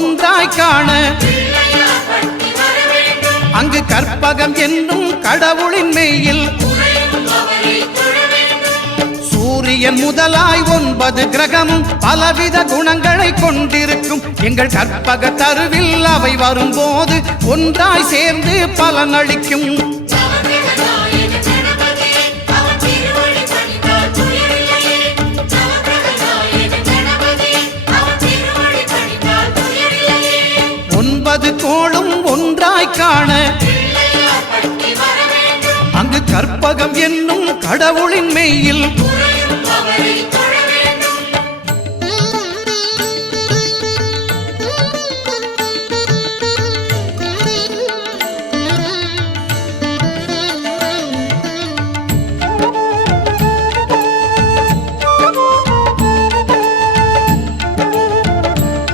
ஒன்றாய் காண அங்கு கற்பகம் என்னும் கடவுளின் மெய்யில் சூரியன் முதலாய் 9 கிரகமும் பலவித குணங்களை கொண்டிருக்கும் எங்கள் கற்பக தருவில் அவை வரும்போது ஒன்றாய் சேர்ந்து பலனளிக்கும். கோளும் ஒன்றாய் காண அங்கு கற்பகம் என்னும் கடவுளின் மெய்யில்